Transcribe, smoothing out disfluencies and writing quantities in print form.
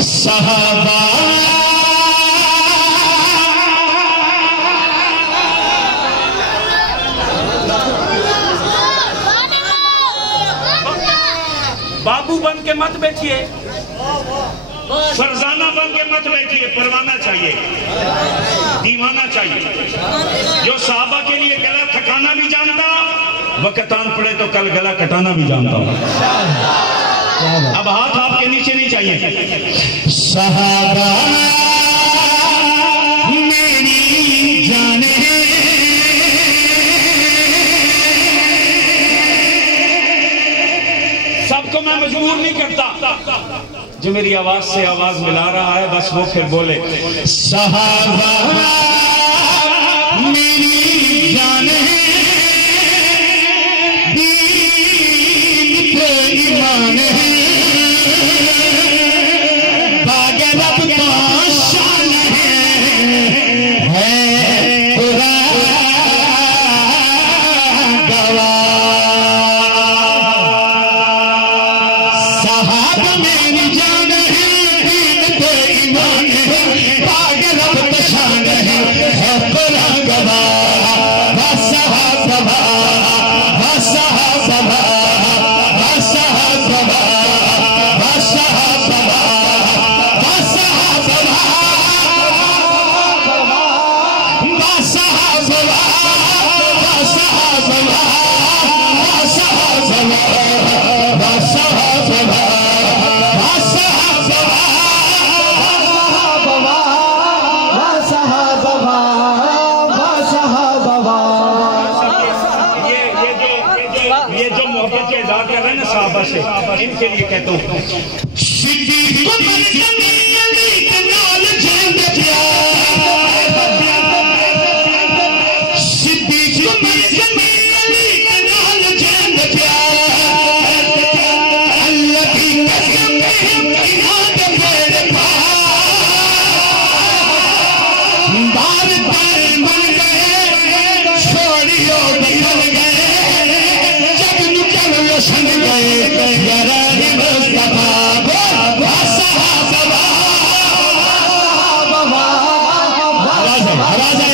सहाबा बाबू बन के मत बैठिए, फरजाना बन के मत बैठिए, परवाना चाहिए, दीवाना चाहिए। जो साहबा के लिए गला थकाना भी जानता, वक़्तान पड़े तो कल गला कटाना भी जानता हूं। अब हाथ आपके नीचे नहीं चाहिए। सहाबा मेरी जाने सबको मैं मजबूर नहीं करता, जो मेरी आवाज से आवाज मिला रहा है बस वो फिर बोले। सहाबा मेरी जाने दीन पे ईमान है, बागे रब का शान है कुरान गवाह। सहाबा मेरी जान है, दीन पे ईमान है, बागे रब का शान है कुरान गवाह। सहाबा सहाबा से इनके लिए कहता हूँ। आवाज है